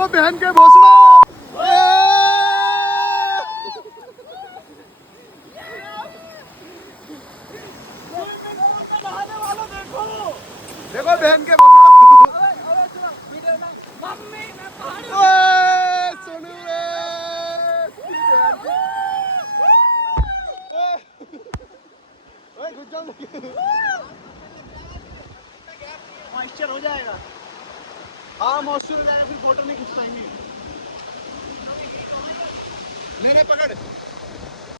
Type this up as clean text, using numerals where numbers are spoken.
देखो बहन के भोसड़ा। देखो बहन के सोनू मॉइस्चर हो जाएगा। हाँ मॉइस्चर हो जाएगा, फिर फोटो नहीं खींच पाएंगे। नहीं पकड़